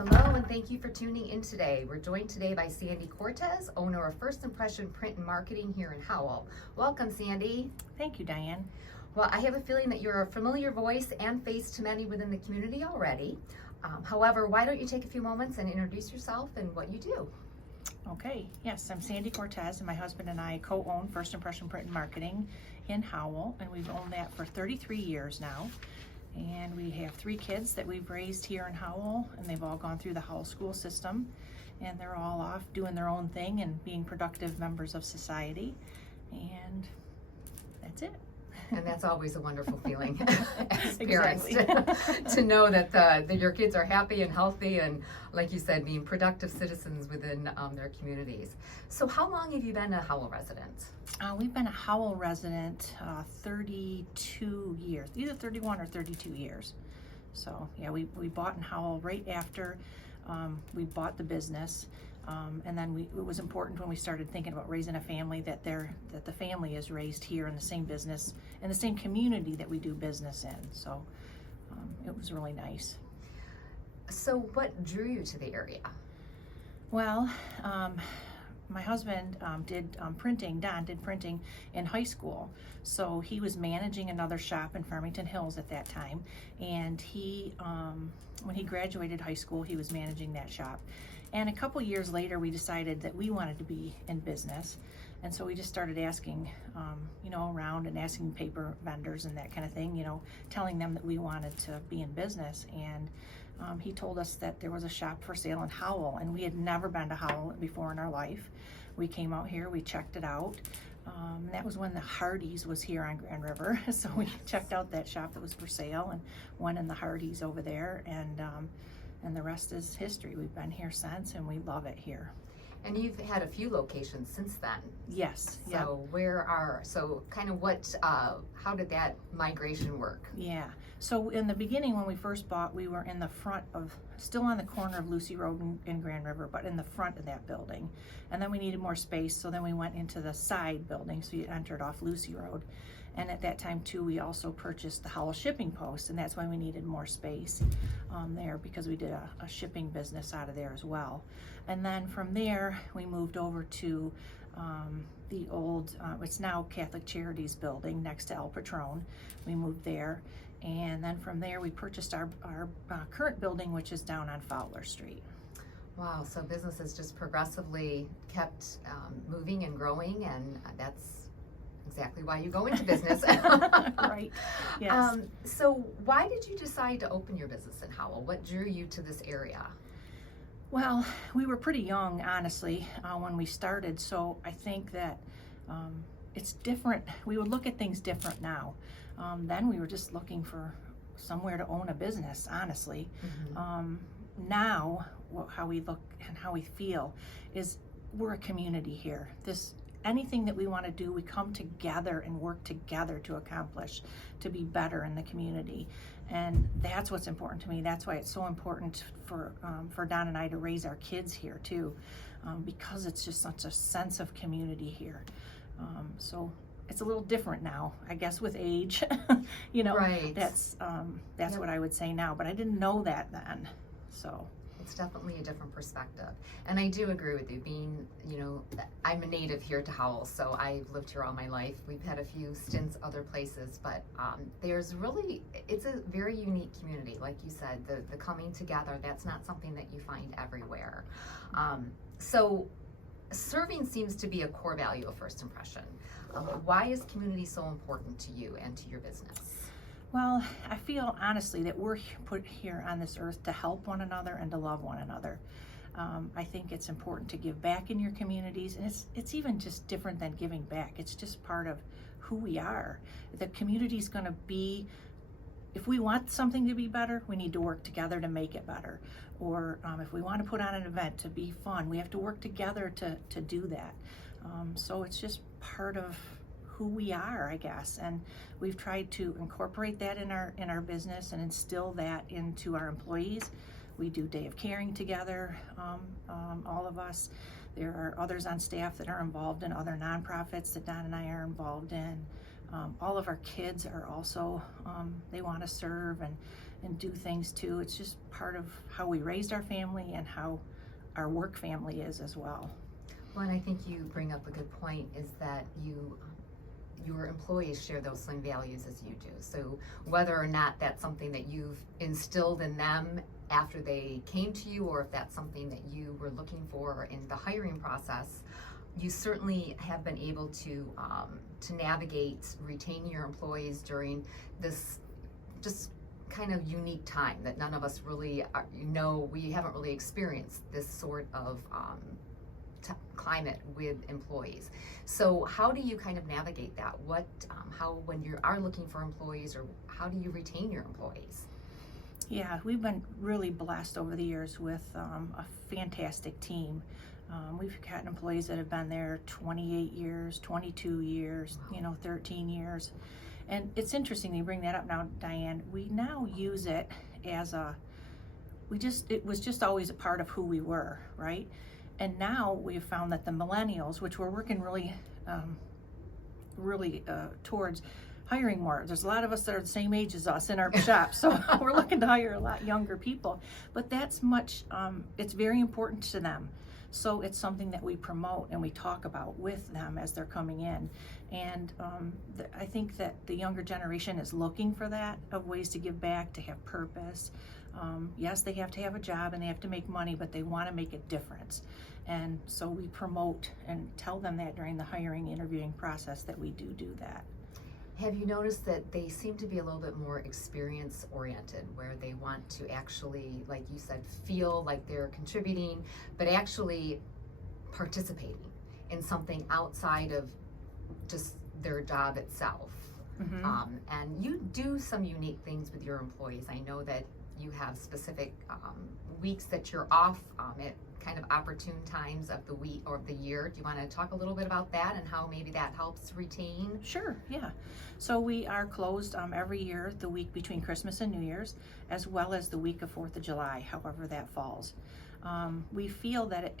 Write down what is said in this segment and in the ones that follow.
Hello, and thank you for tuning in today. We're joined today by Sandie Cortez, owner of First Impression Print and Marketing here in Howell. Welcome, Sandie. Thank you, Diane. Well, I have a feeling that you're a familiar voice and face to many within the community already. However, why don't you take a few moments and introduce yourself and what you do? Okay, yes, I'm Sandie Cortez, and my husband and I co-own First Impression Print and Marketing in Howell, and we've owned that for 33 years now. And we have 3 kids that we've raised here in Howell, and they've all gone through the Howell school system, and they're all off doing their own thing and being productive members of society, and that's it. And that's always a wonderful feeling as Exactly. parents to know that your kids are happy and healthy and, like you said, being productive citizens within their communities. So how long have you been a Howell resident? We've been a Howell resident 32 years, either 31 or 32 years. So yeah, we bought in Howell right after we bought the business. And then it was important when we started thinking about raising a family that the family is raised here in the same business, in the same community that we do business in. So it was really nice. So what drew you to the area? Well, my husband did printing. Don did printing in high school. So he was managing another shop in Farmington Hills at that time. And he, when he graduated high school, he was managing that shop. And a couple years later, we decided that we wanted to be in business. And so we just started asking, around and asking paper vendors and that kind of thing, telling them that we wanted to be in business. And he told us that there was a shop for sale in Howell, and we had never been to Howell before in our life. We came out here, we checked it out. That was when the Hardee's was here on Grand River. So we checked out that shop that was for sale and went in the Hardee's over there, and the rest is history. We've been here since, and we love it here. And you've had a few locations since then. Yes. So how did that migration work? Yeah. So in the beginning, when we first bought, we were in the front of, still on the corner of Lucy Road and Grand River, but in the front of that building. And then we needed more space, so then we went into the side building, so you entered off Lucy Road. And at that time too, we also purchased the Howell shipping post, and that's why we needed more space there, because we did a shipping business out of there as well. And then from there, we moved over to the old, it's now Catholic Charities building next to El Patron. We moved there, and then from there, we purchased our current building, which is down on Fowler Street. Wow, so business has just progressively kept moving and growing, and that's exactly why you go into business. Right, yes. So why did you decide to open your business in Howell? What drew you to this area? Well, we were pretty young, honestly, when we started, so I think that it's different. We would look at things different now. Then we were just looking for somewhere to own a business, honestly. Mm-hmm. Now, how we look and how we feel is we're a community here. Anything that we want to do, we come together and work together to accomplish, to be better in the community. And that's what's important to me. That's why it's so important for Don and I to raise our kids here too, because it's just such a sense of community here. So it's a little different now, I guess, with age. Right. That's what I would say now, but I didn't know that then. So it's definitely a different perspective. And I do agree with you, being, I'm a native here to Howell, so I've lived here all my life. We've had a few stints other places, but it's a very unique community. Like you said, the coming together, that's not something that you find everywhere. So serving seems to be a core value of First Impression. Why is community so important to you and to your business? Well, I feel honestly that we're put here on this earth to help one another and to love one another. I think it's important to give back in your communities, and it's even just different than giving back. It's just part of who we are. The community's going to be, if we want something to be better, we need to work together to make it better. Or if we want to put on an event to be fun, we have to work together to do that. So it's just part of who we are, I guess, and we've tried to incorporate that in our business and instill that into our employees. We do Day of Caring together, all of us. There are others on staff that are involved in other nonprofits that Don and I are involved in. All of our kids are also, they want to serve, and do things too. It's just part of how we raised our family and how our work family is as well. Well, and I think you bring up a good point, is that your employees share those same values as you do. So whether or not that's something that you've instilled in them after they came to you, or if that's something that you were looking for in the hiring process, you certainly have been able to navigate retaining your employees during this just kind of unique time that none of us really we haven't really experienced this sort of climate with employees. So how do you kind of navigate that? How, when you are looking for employees, or how do you retain your employees? Yeah, we've been really blessed over the years with a fantastic team. We've gotten employees that have been there 28 years, 22 years, Wow. 13 years. And it's interesting you bring that up now, Diane. We now use it as it was just always a part of who we were, right? And now we've found that the millennials, which we're working really towards hiring more. There's a lot of us that are the same age as us in our shop, so we're looking to hire a lot younger people. But that's it's very important to them. So it's something that we promote and we talk about with them as they're coming in. And I think that the younger generation is looking for that, of ways to give back, to have purpose. Yes, they have to have a job and they have to make money, but they want to make a difference. And so we promote and tell them that during the hiring, interviewing process, that we do that. Have you noticed that they seem to be a little bit more experience oriented, where they want to actually, like you said, feel like they're contributing, but actually participating in something outside of just their job itself? Mm-hmm. And you do some unique things with your employees. I know that you have specific weeks that you're off at kind of opportune times of the week or of the year. Do you want to talk a little bit about that and how maybe that helps retain? Sure, yeah. So we are closed every year the week between Christmas and New Year's, as well as the week of 4th of July, however that falls. We feel that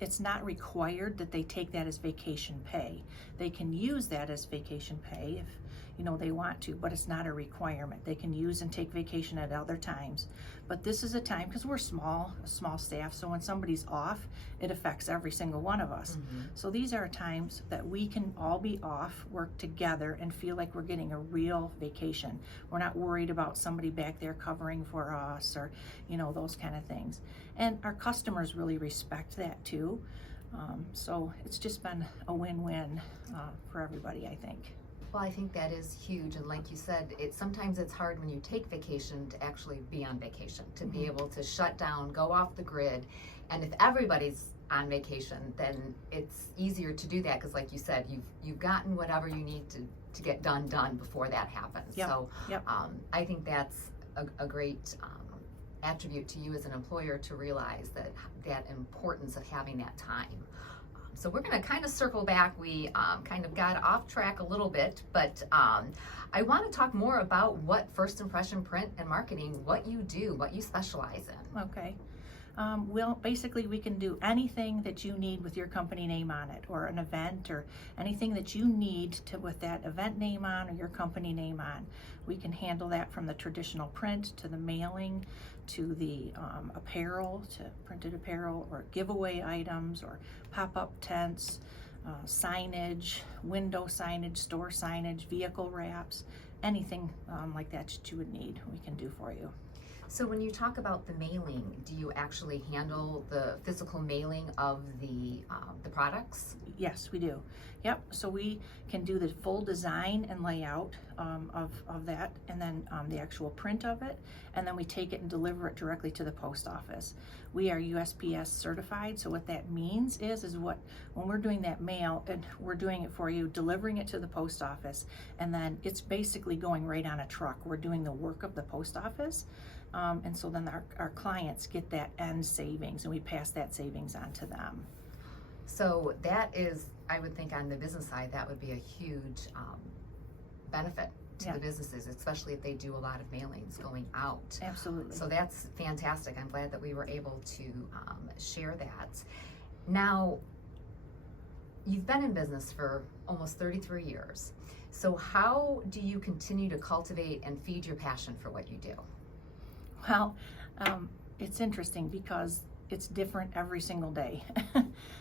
it's not required that they take that as vacation pay. They can use that as vacation pay if they want to, but it's not a requirement. They can use and take vacation at other times. But this is a time, because we're a small staff, so when somebody's off, it affects every single one of us. Mm-hmm. So these are times that we can all be off, work together, and feel like we're getting a real vacation. We're not worried about somebody back there covering for us, or those kind of things. And our customers really respect that too. So it's just been a win-win for everybody, I think. Well, I think that is huge, and like you said, sometimes it's hard when you take vacation to actually be on vacation, to be able to shut down, go off the grid. And if everybody's on vacation, then it's easier to do that, because like you said, you've gotten whatever you need to get done before that happens. Yep. So Yep. I think that's a great attribute to you as an employer, to realize that importance of having that time. So we're going to kind of circle back. We kind of got off track a little bit, but I want to talk more about what First Impression Print and Marketing, what you do, what you specialize in. Okay. Well, basically we can do anything that you need with your company name on it, or an event, or anything that you need with that event name on or your company name on. We can handle that, from the traditional print to the mailing to the apparel, to printed apparel, or giveaway items, or pop-up tents, signage, window signage, store signage, vehicle wraps, anything like that you would need, we can do for you. So when you talk about the mailing, do you actually handle the physical mailing of the products? Yes, we do. Yep. So we can do the full design and layout of that, and then the actual print of it, and then we take it and deliver it directly to the post office. We are USPS certified, so what that means is when we're doing that mail, and we're doing it for you, delivering it to the post office, and then it's basically going right on a truck. We're doing the work of the post office. And so then our clients get that end savings, and we pass that savings on to them. So that is, I would think on the business side, that would be a huge benefit to the businesses, especially if they do a lot of mailings going out. Absolutely. So that's fantastic. I'm glad that we were able to share that. Now, you've been in business for almost 33 years. So how do you continue to cultivate and feed your passion for what you do? Well, it's interesting because it's different every single day.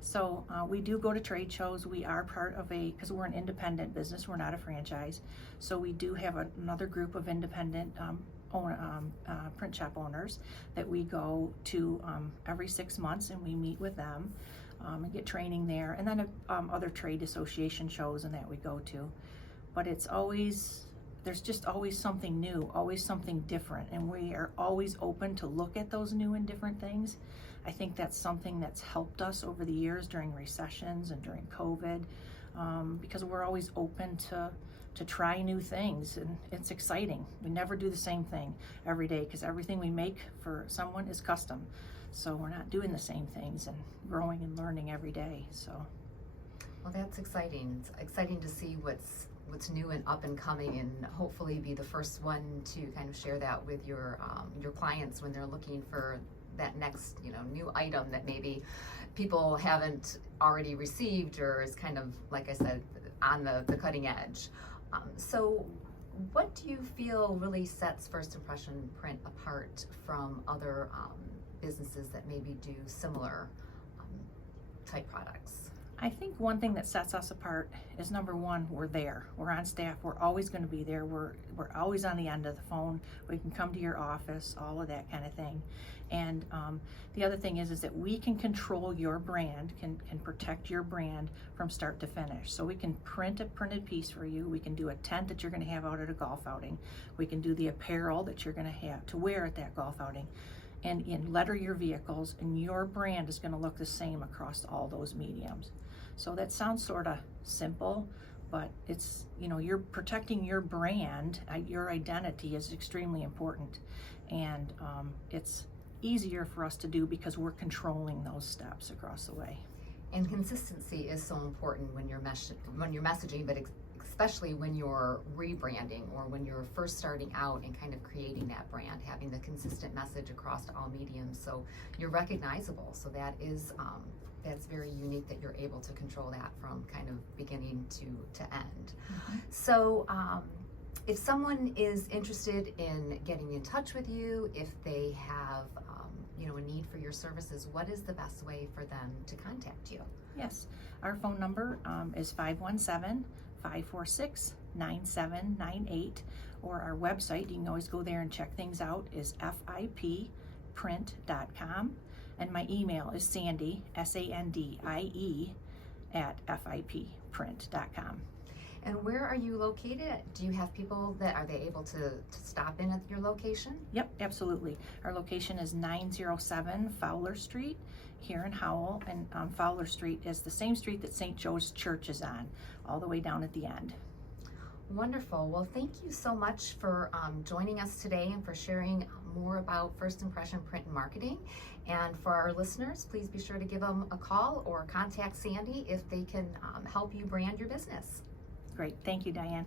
So we do go to trade shows. We are part of because we're an independent business, we're not a franchise. So we do have another group of independent print shop owners that we go to every 6 months, and we meet with them and get training there. And then other trade association shows and that we go to. But there's just always something new, always something different, and we are always open to look at those new and different things. I think that's something that's helped us over the years during recessions and during COVID, because we're always open to try new things, and it's exciting. We never do the same thing every day because everything we make for someone is custom. So we're not doing the same things and growing and learning every day. So, well, that's exciting. It's exciting to see what's new and up and coming, and hopefully be the first one to kind of share that with your clients when they're looking for that next new item that maybe people haven't already received, or is kind of, like I said, on the cutting edge. So what do you feel really sets First Impression Print apart from other businesses that maybe do similar type products? I think one thing that sets us apart is, number one, we're there. We're on staff. We're always going to be there. We're always on the end of the phone. We can come to your office, all of that kind of thing. And the other thing is that we can control your brand, can protect your brand from start to finish. So we can print a printed piece for you. We can do a tent that you're going to have out at a golf outing. We can do the apparel that you're going to have to wear at that golf outing. And letter your vehicles, and your brand is going to look the same across all those mediums. So that sounds sort of simple, but it's, you're protecting your brand, your identity is extremely important. And it's easier for us to do because we're controlling those steps across the way. And consistency is so important when you're messaging, but especially when you're rebranding or when you're first starting out and kind of creating that brand, having the consistent message across all mediums, so you're recognizable. So that is that's very unique that you're able to control that from kind of beginning to end. Mm-hmm. So if someone is interested in getting in touch with you, if they have a need for your services, what is the best way for them to contact you? Yes, our phone number is 517-546-9798, or our website, you can always go there and check things out, is fipprint.com. And my email is Sandie, SANDIE, @fipprint.com. And where are you located? Do you have people are they able to stop in at your location? Yep, absolutely. Our location is 907 Fowler Street here in Howell, and Fowler Street is the same street that St. Joe's Church is on, all the way down at the end. Wonderful. Well, thank you so much for joining us today and for sharing more about First Impression Print and Marketing. And for our listeners, please be sure to give them a call or contact Sandie if they can help you brand your business. Great. Thank you, Diane.